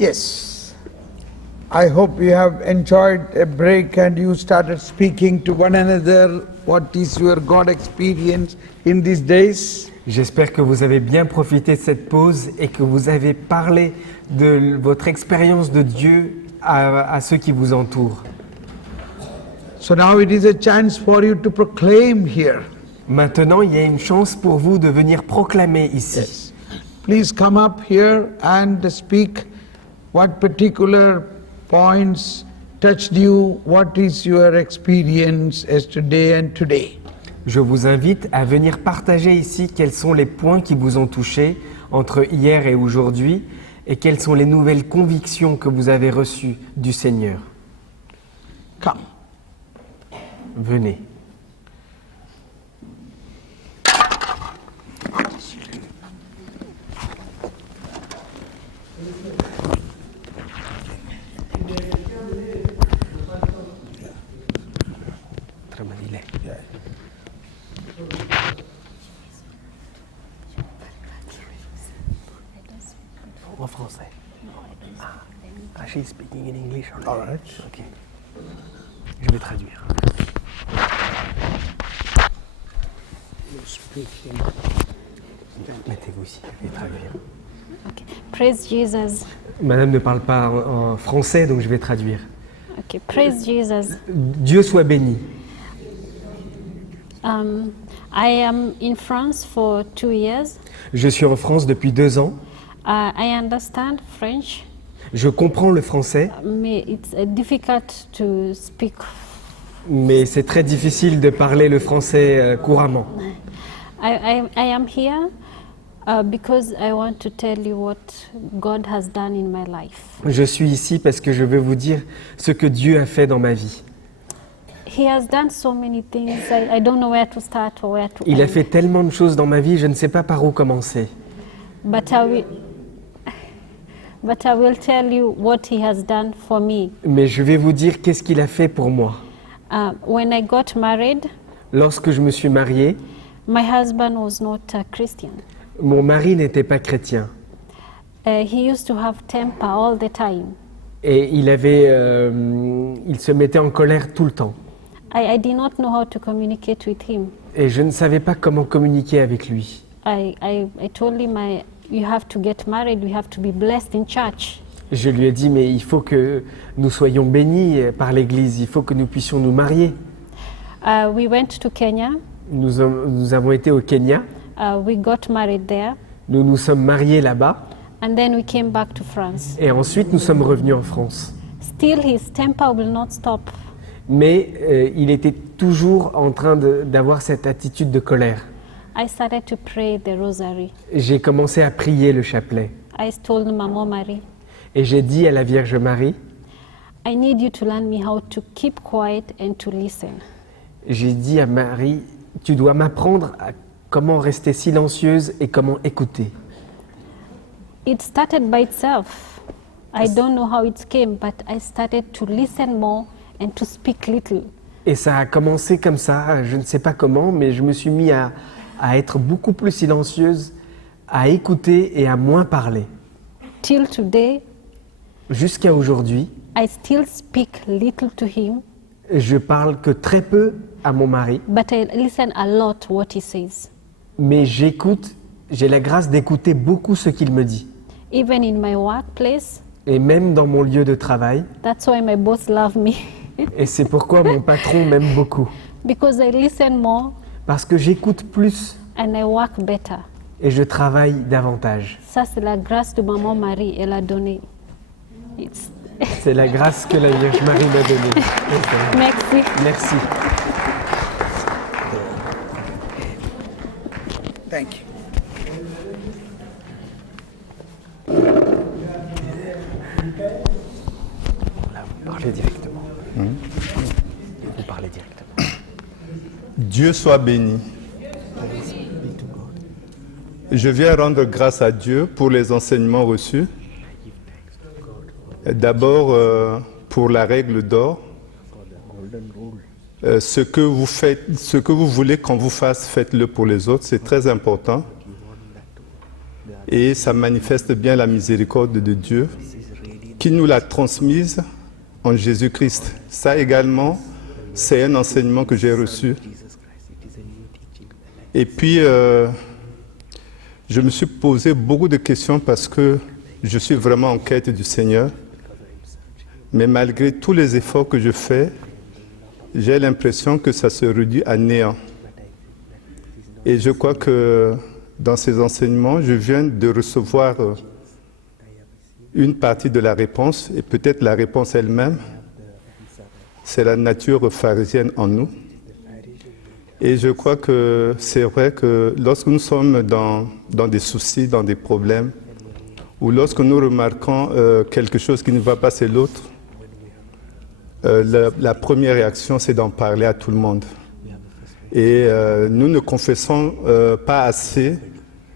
Yes. I hope you have enjoyed a break and you started speaking to one another. What is your God experience in these days? J'espère que vous avez bien profité de cette pause et que vous avez parlé de votre expérience de Dieu à ceux qui vous entourent. So now it is a chance for you to proclaim here. Maintenant, il y a une chance pour vous de venir proclamer ici. Yes. Please come up here and speak what particular points touched you, what is your experience yesterday and today. Je vous invite à venir partager ici quels sont les points qui vous ont touché entre hier et aujourd'hui et quelles sont les nouvelles convictions que vous avez reçues du Seigneur. Come. Venez. En français. Ah, she's speaking in English. All right. Ok. Je vais traduire. Mettez-vous ici, je vais traduire. Okay. Praise Jesus. Madame ne parle pas en français, donc je vais traduire. Okay. Praise Jesus. Dieu soit béni. I am in France for 2 years. Je suis en France depuis 2 ans. I understand French, Je comprends le français, mais it's difficult to speak. mais c'est très difficile de parler le français couramment. I am here because I want to tell you what God has done in my life. Je suis ici parce que je veux vous dire ce que Dieu a fait dans ma vie. He has done so many things. I don't know where to start or where to Il a end. fait tellement de choses dans ma vie, je ne sais pas par où commencer. But I will tell you what he has done for me. Mais je vais vous dire qu'est-ce qu'il a fait pour moi. When I got married, Lorsque je me suis marié, my husband was not a Christian. mon mari n'était pas chrétien. He used to have temper all the time. Et il se mettait en colère tout le temps. I did not know how to communicate with him. Et je ne savais pas comment communiquer avec lui. I told him, you have to get married, we have to be blessed in church. Je lui ai dit, mais il faut que nous soyons bénis par l'Église, il faut que nous puissions nous marier. We went to Kenya. Nous avons été au Kenya, We got married there. nous nous sommes mariés là-bas, And then we came back to France. et ensuite nous sommes revenus en France. Still, his temper will not stop. Mais il était toujours en train d'avoir cette attitude de colère. I started to pray the rosary. J'ai commencé à prier le chapelet. I told Mama Marie, Et j'ai dit à la Vierge Marie, I need you to learn me how to keep quiet and to listen. j'ai dit à Marie, tu dois m'apprendre à comment rester silencieuse et comment écouter. It started by itself. I don't know how it came, but I started to listen more and to speak little. Et ça a commencé comme ça, je ne sais pas comment, mais je me suis mis à être beaucoup plus silencieuse, à écouter et à moins parler. Till today, Jusqu'à aujourd'hui, I still speak little to him, je parle que très peu à mon mari, but I listen a lot what he says. mais j'écoute, j'ai la grâce d'écouter beaucoup ce qu'il me dit. Even in my workplace, Et même dans mon lieu de travail, that's why my boss love me. et c'est pourquoi mon patron m'aime beaucoup. Because I listen more Parce que j'écoute plus and I work better. et je travaille davantage. Ça, c'est la grâce de Maman Marie, elle a donné. It's... C'est la grâce que la Vierge Marie m'a donnée. Merci. Merci. Thank you. Là, vous parlez directement. Vous parlez directement. Dieu soit béni. Je viens rendre grâce à Dieu pour les enseignements reçus. D'abord, pour la règle d'or. Ce que vous faites, ce que vous voulez qu'on vous fasse, faites-le pour les autres. C'est très important. Et ça manifeste bien la miséricorde de Dieu. qui nous l'a transmise en Jésus-Christ. Ça également, c'est un enseignement que j'ai reçu. Et puis, je me suis posé beaucoup de questions parce que je suis vraiment en quête du Seigneur. Mais malgré tous les efforts que je fais, j'ai l'impression que ça se réduit à néant. Et je crois que dans ces enseignements, je viens de recevoir une partie de la réponse, et peut-être la réponse elle-même, c'est la nature pharisienne en nous. Et je crois que c'est vrai que lorsque nous sommes dans des soucis, dans des problèmes, ou lorsque nous remarquons quelque chose qui ne va pas, c'est l'autre, la première réaction, c'est d'en parler à tout le monde. Et nous ne confessons pas assez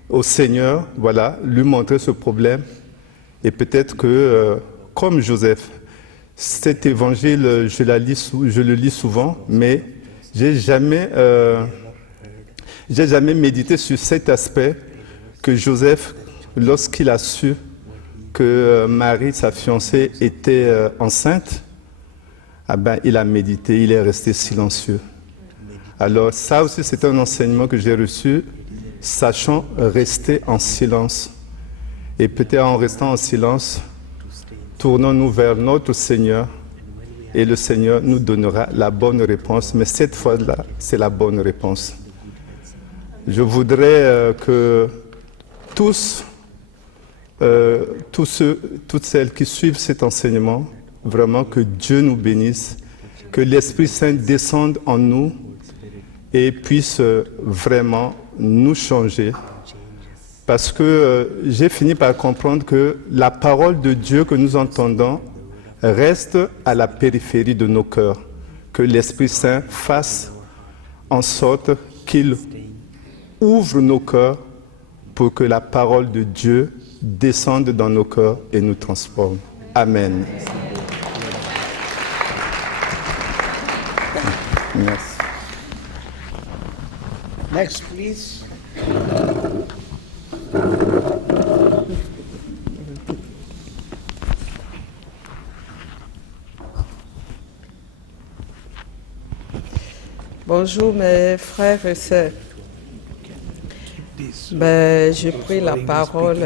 au Seigneur, voilà, lui montrer ce problème. Et peut-être que, comme Joseph, cet évangile, je le lis souvent, mais j'ai jamais médité sur cet aspect que Joseph, lorsqu'il a su que Marie, sa fiancée, était enceinte, ah ben, il a médité, il est resté silencieux. Alors ça aussi, c'est un enseignement que j'ai reçu, sachant rester en silence. Et peut-être en restant en silence, tournons-nous vers notre Seigneur et le Seigneur nous donnera la bonne réponse. Mais cette fois-là, c'est la bonne réponse. Je voudrais que toutes celles qui suivent cet enseignement, vraiment que Dieu nous bénisse, que l'Esprit Saint descende en nous et puisse vraiment nous changer. Parce que j'ai fini par comprendre que la parole de Dieu que nous entendons reste à la périphérie de nos cœurs. Que l'Esprit Saint fasse en sorte qu'il ouvre nos cœurs pour que la parole de Dieu descende dans nos cœurs et nous transforme. Amen. Merci. Next, please. Bonjour mes frères et sœurs. J'ai pris la parole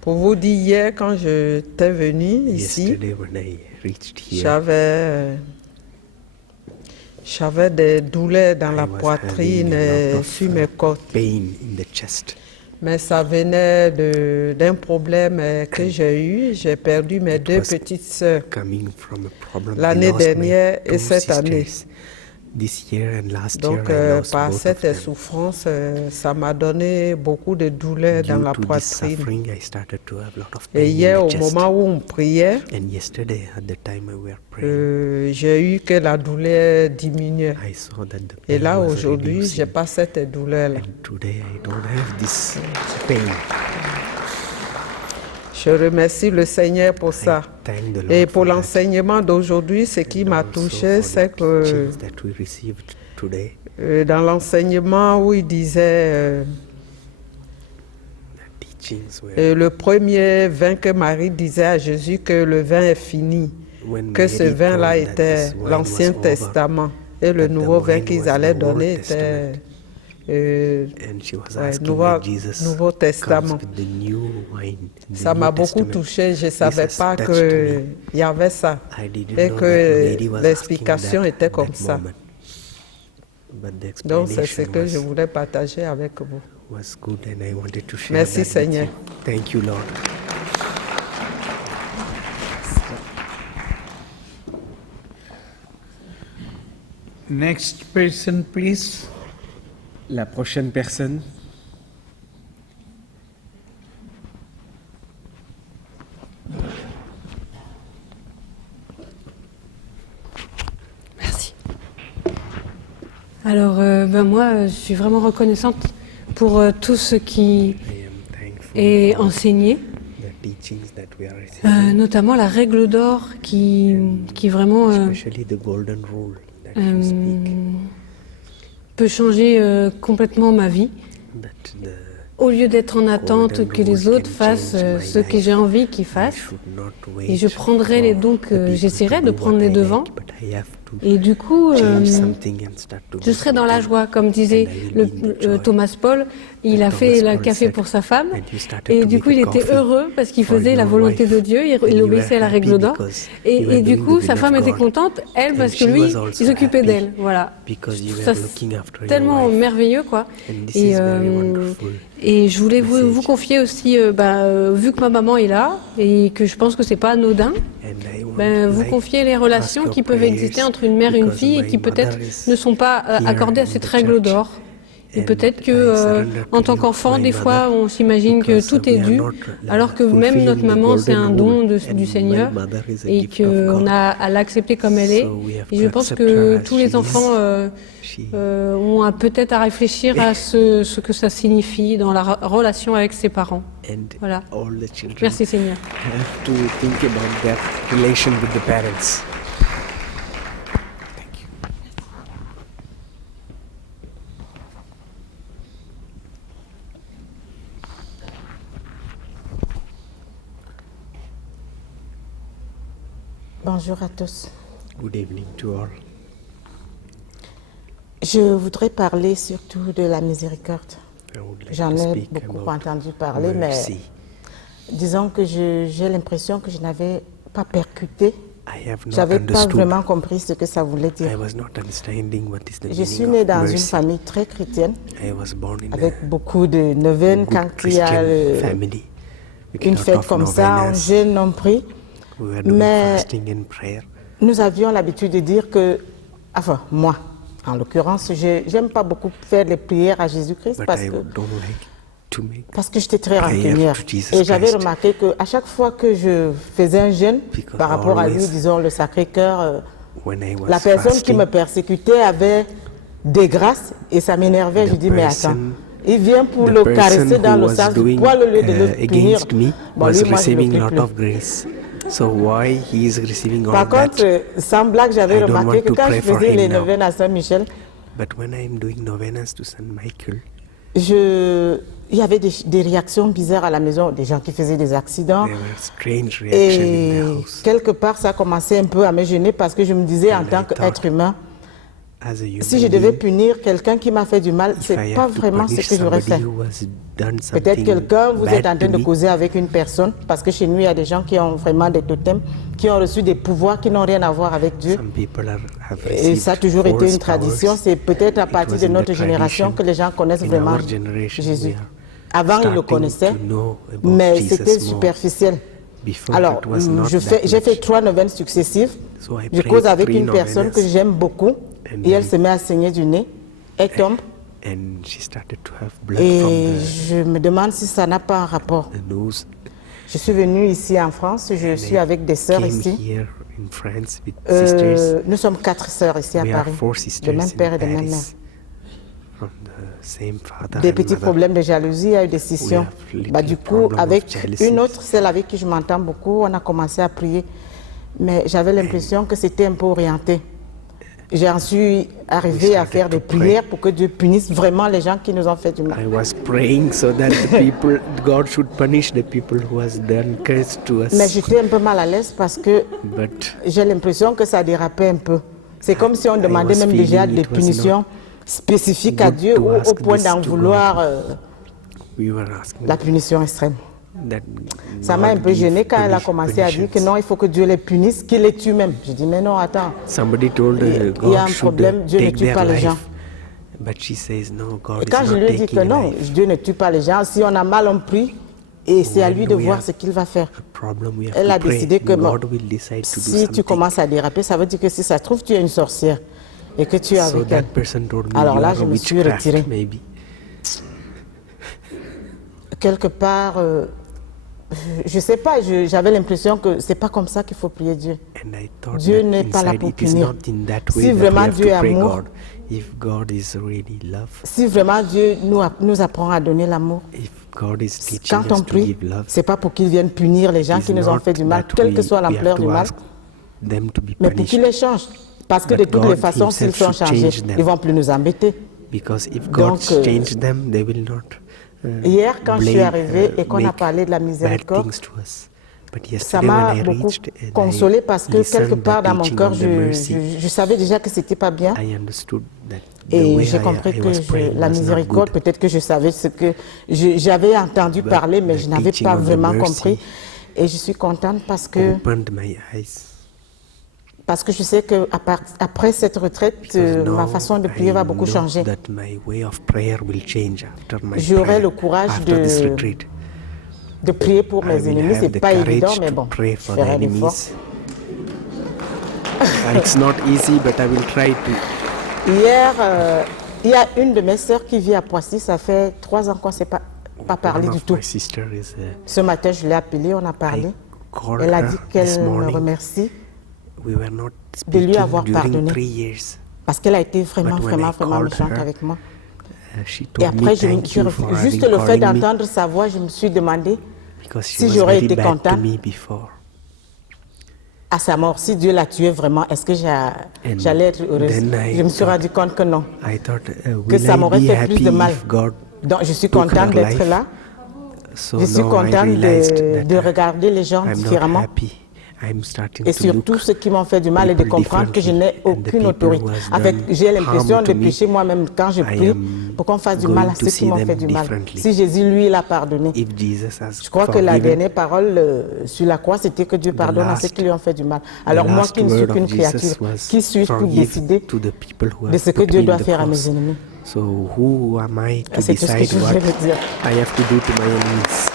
pour vous dire hier quand j'étais venu ici, j'avais des douleurs dans la poitrine et sur mes côtes. Mais ça venait d'un problème que j'ai eu. J'ai perdu mes deux petites sœurs l'année dernière et cette année. Donc, par cette souffrance, ça m'a donné beaucoup de douleurs dans la poitrine. Et hier, au moment où on priait, j'ai eu que la douleur diminuait. Et là, aujourd'hui, je n'ai pas cette douleur-là. Je remercie le Seigneur pour ça. Et pour l'enseignement d'aujourd'hui, ce qui m'a touché, c'est que dans l'enseignement où il disait le premier vin que Marie disait à Jésus que le vin est fini, que ce vin-là était l'Ancien Testament et le nouveau vin qu'ils allaient donner était Nouveau Testament. Ça m'a beaucoup touché. Je ne savais pas qu'il y avait ça et que l'explication était comme ça. Donc c'est ce que je voulais partager avec vous. Merci Seigneur. Thank you, Lord. Next person, please. La prochaine personne. Merci. Alors, moi, je suis vraiment reconnaissante pour tout ce qui est enseigné, notamment la règle d'or qui vraiment peut changer complètement ma vie. au lieu d'être en attente que les autres fassent ce que j'ai envie qu'ils fassent, et je prendrai les dons j'essaierai de prendre les devants. Et du coup, je serai dans la joie, comme disait Thomas Paul, il a fait le café pour sa femme, et du coup il était heureux parce qu'il faisait la volonté de Dieu, il obéissait à la règle d'or, et du coup sa femme était contente, elle, parce que lui, il s'occupait d'elle, voilà. Ça, c'est tellement merveilleux, quoi. Et je voulais vous confier aussi, vu que ma maman est là, et que je pense que c'est pas anodin, vous confier les relations qui peuvent exister entre une mère et une fille et qui peut-être ne sont pas accordées à cette règle d'or. Et peut-être que, en tant qu'enfant, des fois, on s'imagine que tout est dû, alors que même notre maman, c'est un don du Seigneur, et qu'on a à l'accepter comme elle est. Et je pense que tous les enfants ont peut-être à réfléchir à ce que ça signifie dans la relation avec ses parents. Voilà. Merci Seigneur. Have to think about their relation with the parents. Thank you. Bonjour à tous. Good evening to all. Je voudrais parler surtout de la miséricorde. I would like J'en to ai speak beaucoup about entendu parler, mercy. mais disons que j'ai l'impression que je n'avais pas percuté. I have not J'avais pas understood. vraiment compris ce que ça voulait I dire. was not understanding what is the Je suis meaning née of dans une mercy. famille très chrétienne, I was born in avec beaucoup de neuvaines. a Quand good il y a Christian family. With une lot fête of comme ça, on novenas. jeûne, on prie. We were doing Mais fasting and prayer. nous avions l'habitude de dire que, enfin moi, en l'occurrence, je n'aime pas beaucoup faire les prières à Jésus-Christ But parce I que don't like to make j'étais très prayer rancunière. to Jesus Et j'avais Christ. remarqué qu'à chaque fois que je faisais un jeûne, Because par rapport à lui, always disons le Sacré-Cœur, when I was la personne qui fasting, me persécutait avait des grâces et ça m'énervait. Je dis, mais attends, il vient pour the le person caresser dans who le was sens du doing poil au lieu de le punir. against me Bon, was lui, moi, je le receiving prie lot plus. of grace. So why he is receiving all Par contre, that? sans blague, j'avais I don't remarqué want que to quand je pray for faisais him les now. neuvaines à Saint-Michel, But when I am doing novenas to Saint Michael, il y avait des réactions bizarres à la maison, des gens qui faisaient des accidents. there were strange reactions Et in the house. quelque part, ça commençait un peu à me gêner parce que je me disais, en And tant I thought, qu'être humain, As a human si je devais being, punir quelqu'un qui m'a fait du mal, if c'est I pas have to vraiment ce punish que j'aurais somebody fait. who has done Peut-être something quelqu'un, vous êtes en bad train to de me, causer avec une personne, parce que chez nous, il y a des gens qui ont vraiment des totems, qui ont reçu des pouvoirs qui n'ont rien à voir avec Dieu. some people have Et received ça a toujours été false une tradition. powers. C'est peut-être à It partir was de in the notre génération tradition. que les gens connaissent In vraiment our generation, Jésus. we are Avant, ils le starting connaissaient, to know about mais Jesus c'était more. superficiel. Before, Alors, it was not j'ai that fait much. 3 neuvaines successives. So I Je prayed cause avec 3 une personne que novenas. j'aime beaucoup And et elle then- se met à saigner du nez. Elle tombe And she started to have blood et from je me demande si ça n'a pas un rapport. the nose. Je suis venue ici en France, je And suis I avec des sœurs came ici. here in France with sisters. Nous sommes 4 sœurs ici à We are Paris, 4 de sisters même in père et de même mère. Paris. From the same father Des and petits mother. problèmes de jalousie, il y a eu des scissions. have little Bah, du coup, problem of avec jealousy. une autre, celle avec qui je m'entends beaucoup, on a commencé à prier. Mais j'avais l'impression que c'était un peu orienté. J'en suis arrivée à started faire to des pray. prières pour que Dieu punisse vraiment les gens qui nous ont fait du mal. I was praying so that the people, God should punish the people who has done curse to us. Mais j'étais un peu mal à l'aise parce que But j'ai l'impression que ça dérapait un peu. C'est comme si on demandait was même déjà feeling des it was punitions spécifiques à good Dieu to ou au ask point this d'en to vouloir we were asking la punition extrême. that Ça m'a un God peu give gênée quand elle a commencé à dire que punitions. non, il faut que Dieu les punisse, qu'il les tue même. Je dis mais non, attends. Somebody told Il y a God un should problème, Dieu ne take tue their pas les life. gens. But she says no, God Et quand is je not lui ai dit que taking non, life. Dieu ne tue pas les gens, si on a mal, on prie et c'est à When lui de we voir have ce qu'il va faire. Problem, we have Elle to a pray. décidé que bon, God will decide to do si tu something. commences à déraper, ça veut dire que si ça se trouve, tu es une sorcière et que tu es So avec that elle. person told me Alors you là, are je a me suis witchcraft, retirée. maybe. Quelque part, je sais pas, j'avais l'impression que c'est pas comme ça qu'il faut prier Dieu. And I thought Dieu that n'est pas là inside pour it is punir. not in that Si way that vraiment we have Dieu to est pray amour, God. If God is really love, Si vraiment Dieu nous apprend à donner l'amour, if God is teaching quand on us to prie, give love, c'est pas pour qu'il vienne punir les gens it's qui nous ont not fait du mal, that quelle que we soit have l'ampleur to du mal, ask them to be mais pour qu'il punished. les change. Parce que de But toutes les God façons, s'ils himself sont should changés, change them. ils vont plus nous embêter. Because if God Donc, changed them, they will not Hier, quand je suis blame, arrivée et qu'on a make parlé de la bad miséricorde, things to us. But ça yesterday m'a when I beaucoup reached and consolée I parce que listened quelque part the dans mon teaching cœur, of the mercy, je savais déjà que c'était pas bien. I understood that the Et way j'ai compris I que was praying la was not miséricorde, good. peut-être que je savais ce que j'avais entendu But parler, mais the je n'avais teaching pas of the vraiment mercy compris. Et je suis contente parce que je sais que après cette retraite, ma façon de prier va beaucoup changer. J'aurai le courage de prier pour mes ennemis. C'est pas évident, mais bon, je ferai l'effort. It's not easy, but I will try to. Hier, il y a une de mes sœurs qui vit à Poissy. Ça fait 3 ans qu'on ne s'est pas parlé du tout. Ce matin, je l'ai appelée, on a parlé. Elle a dit qu'elle me remercie de lui avoir pardonné. Parce qu'elle a été vraiment méchante avec moi. Et après, juste le fait d'entendre sa voix, je me suis demandé si j'aurais été contente à sa mort. Si Dieu l'a tué vraiment, est-ce que j'allais être heureuse? Je me suis rendu compte que non. Que ça m'aurait fait plus de mal. Donc, je suis contente d'être là. Je suis contente de regarder les gens différemment. Et surtout ceux qui m'ont fait du mal et de comprendre que je n'ai aucune autorité. J'ai l'impression de pécher moi-même quand je prie pour qu'on fasse du mal à ceux qui m'ont fait du mal. Si Jésus, lui, l'a pardonné. Je crois que la dernière parole sur la croix, c'était que Dieu pardonne à ceux qui lui ont fait du mal. Alors moi qui ne suis qu'une créature, qui suis pour décider de ce que Dieu doit faire à mes ennemis? So who am I to C'est tout ce que decide je what voulais dire. I have to do to my enemies?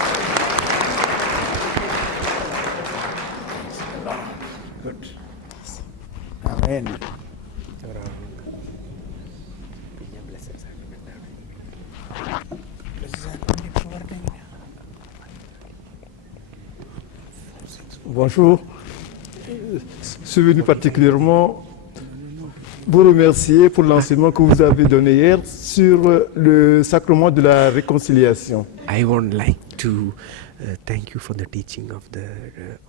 Amen. Bonjour. Je suis venu particulièrement vous remercier pour l'enseignement que vous avez donné hier sur le sacrement de la réconciliation. I would like to thank you for the teaching of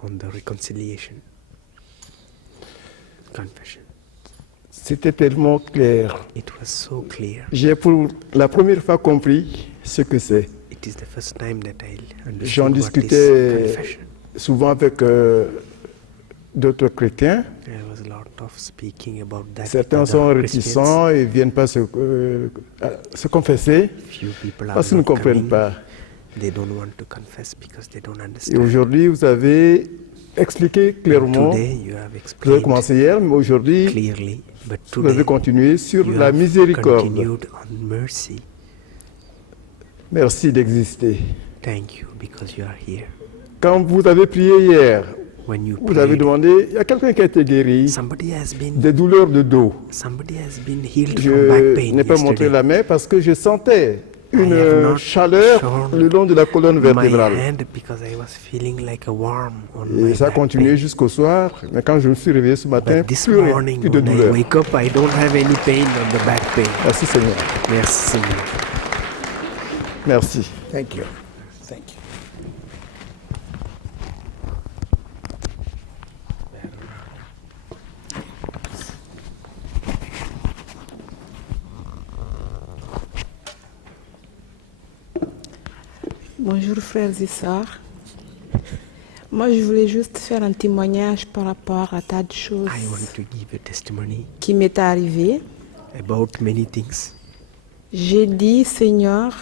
on the reconciliation, confession. C'était tellement clair. It was so clear. J'ai pour la première fois compris ce que c'est. It is the first time that I J'en understood what is discutais confession. souvent avec d'autres chrétiens. There was a lot of speaking about that. Certains with sont other réticents et ne viennent pas se confesser Few people are parce qu'ils ne not comprennent coming. pas. They don't want to confess because they don't Et understand. aujourd'hui, vous avez expliqué clairement, Today you have vous avez explained commencé hier, mais aujourd'hui, clearly, but vous avez today continué sur you la have miséricorde. continued on mercy. Merci d'exister. Thank you because you are here. Quand vous avez prié hier, When you vous avez prayed, demandé, il y a quelqu'un qui a été guéri somebody has been healed from back Je pain n'ai pas montré yesterday. la main parce que je sentais I have une not chaleur shown le long de la colonne my vertébrale. hand because I was feeling like a worm on Et my ça a back continué pain. jusqu'au soir. Mais quand je me suis réveillé ce matin, But this plus rien, morning, plus de when I douleur. wake up, I don't have any pain on the back pain. Merci Seigneur. Merci Seigneur. Merci. Thank you. Thank you. Bonjour frères et sœurs. Moi, je voulais juste faire un témoignage par rapport à tas de choses I want to give a testimony qui m'est arrivé. about many things. J'ai dit, Seigneur,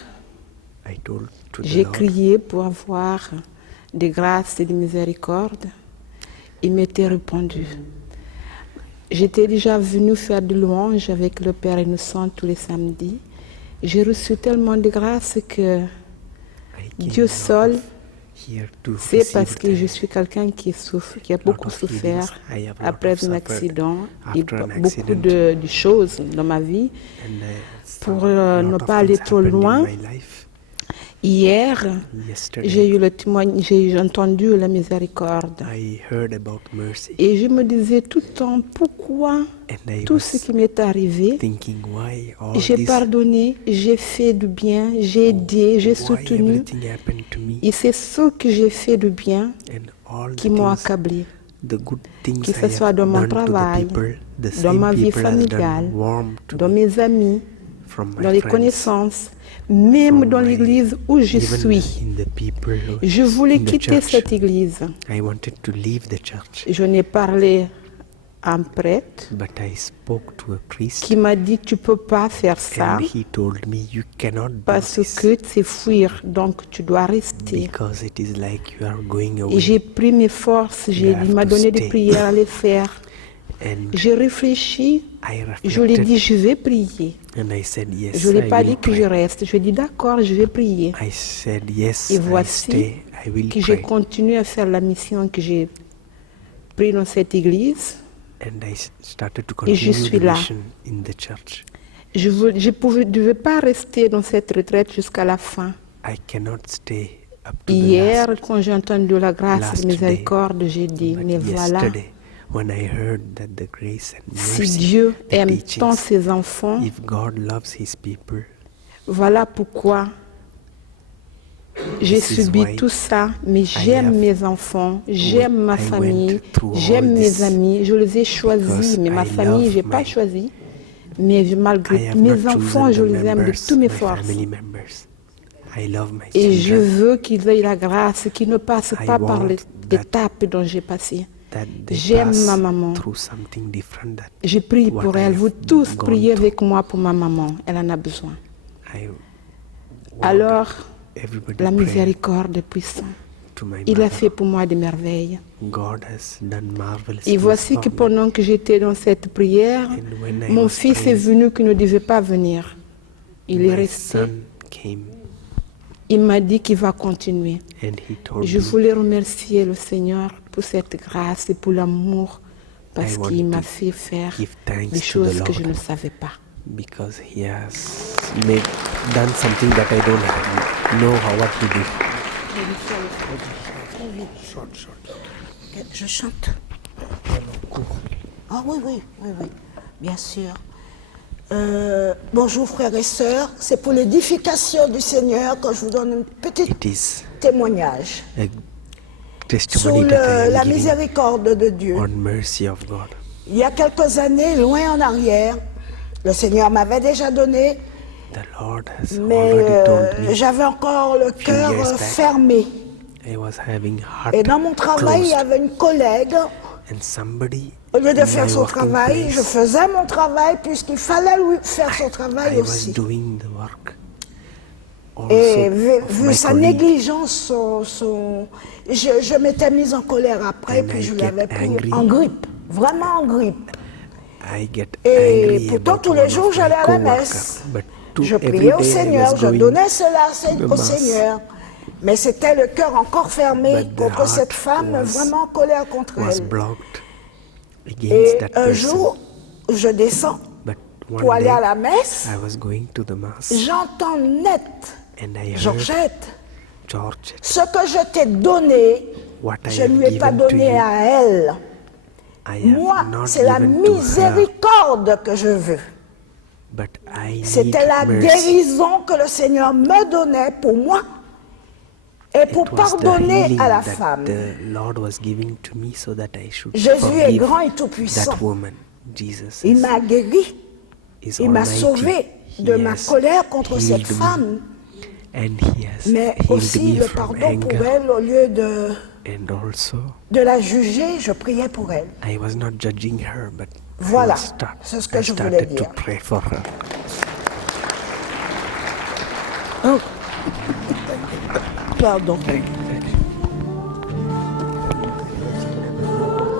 I told to the j'ai Lord, crié pour avoir des grâces et des miséricordes. Il m'était répondu. J'étais déjà venue faire de louanges avec le Père Innocent tous les samedis. J'ai reçu tellement de grâces que I came Dieu seul here to c'est receive parce que the je suis quelqu'un qui souffre, qui a lot beaucoup of souffert healings. I have a lot après of un suffered accident et after an beaucoup accident. de choses dans ma vie. And, Pour a ne lot of pas aller things trop happened in loin, my life. hier, Yesterday, j'ai eu le témoignage, j'ai entendu la miséricorde. I heard about mercy. Et je me disais tout le temps, pourquoi And I tout was ce qui m'est arrivé, thinking why all j'ai this, pardonné, j'ai fait du bien, j'ai aidé, j'ai why soutenu. everything happened to me, Et c'est ce que j'ai fait de bien and all qui the m'ont things, accablé. the good things Que I ce have soit dans mon done to the travail, people, the dans same ma vie people has familiale, done warm to dans me mes amis, from my dans les friends, connaissances. même dans l'église où je even suis. in the people Je voulais in the quitter church. cette église. I wanted to leave the church, Je n'ai parlé à un prêtre but I spoke to a priest, qui m'a dit tu peux pas faire ça and he told me you cannot do parce this que c'est fuir, donc tu dois rester. because it is like you are going Et away. j'ai pris mes forces, il m'a donné des prières à les faire. And J'ai réfléchi, I je lui ai dit reflected je vais prier. and I said yes, Je ne I l'ai pas will dit que je pray. reste, je lui ai dit d'accord, je vais prier. I said yes, Et I voici stay, I will que j'ai pray. continué à faire la mission que j'ai prise dans cette église. And I started to Et je continue suis the là. mission in the church. Je ne devais pas rester dans cette retraite jusqu'à la fin. I cannot stay up to the Hier, last. quand j'ai entendu la grâce last et miséricorde, j'ai dit, But mais voilà, yesterday, when I heard that the grace and si mercy, Dieu the aime teachings, tant ses enfants, if God loves His people, voilà pourquoi j'ai This is subi why tout ça, mais j'aime have- mes enfants, j'aime ma I went famille, through all j'aime mes this amis, je les ai choisis, because mais ma I famille, love je n'ai pas my- choisi. Mais I malgré have mes not enfants, chosen je the les aime de members, toutes mes my forces. family members. I love my Et je children, veux qu'ils aient la grâce, qu'ils ne passent I pas par want les that- étapes dont j'ai passé. that they J'aime pass ma maman. through something different that Je prie what pour I elle. have Vous tous gone priez through. avec moi pour ma maman. Elle en a besoin. I want Alors, everybody la pray miséricorde est puissante. to my Il a mother. fait pour moi des merveilles. God has done marvelous Et things voici for que me. pendant que j'étais dans cette prière, And when I mon was fils est praying, venu qui ne devait pas venir. Il est my resté. son came Il m'a dit qu'il va continuer. and he told Je me voulais remercier le Seigneur pour cette grâce et pour l'amour, parce I want qu'il m'a to fait faire give thanks des to the choses que je Lord. ne savais pas. because he has done something that I don't know what to do. Je chante. Ah oui, oui, oui, oui, bien sûr. Bonjour frères et sœurs, c'est pour l'édification du Seigneur que je vous donne un petit It is témoignage a sous testimony that I la am giving miséricorde de Dieu. on mercy of God. Il y a quelques années, loin en arrière, le Seigneur m'avait déjà donné, The Lord has mais already told me. j'avais encore le few cœur years back, fermé. I was having heart Et dans mon travail, il y closed, avait une collègue. and somebody Au lieu de in faire my son working travail, place, je faisais mon travail puisqu'il fallait lui faire son travail I was aussi. doing the work. Et Also, vu, of vu my sa colleague, négligence, je m'étais mise en colère après, And puis I je get l'avais pris angry. en grippe, vraiment en grippe. I get Et angry pourtant, about tous one les of jours, my j'allais à la coworkers, messe. but Je every priais au day I Seigneur, was je going donnais cela to au mass. Seigneur. Mais c'était le cœur encore fermé But the contre cette heart femme, was- vraiment en colère contre was elle. blocked against Et that un person. jour, je descends But pour one aller day, à la messe. I was going to the mass J'entends net, and I heard Georgette, George, ce que je t'ai donné, what I je have ne lui ai pas given to donné you, à elle. I have Moi, not c'est la given to her, miséricorde que je veux. but I need C'était la mercy. guérison que le Seigneur me donnait pour moi et pour It was the pardonner healing à la that femme. the Lord was giving to me so that I should Jésus est forgive grand et tout-puissant. that woman. Jesus Il is, m'a guéri, is il m'a almighty. sauvé de He ma has colère contre cette healed me, femme, and he has mais healed aussi me le from pardon pour anger. elle au lieu de And also, la juger, je priais pour elle. I was not judging her, but Voilà, I c'est ce que I je voulais started to dire. pray for her. Pardon.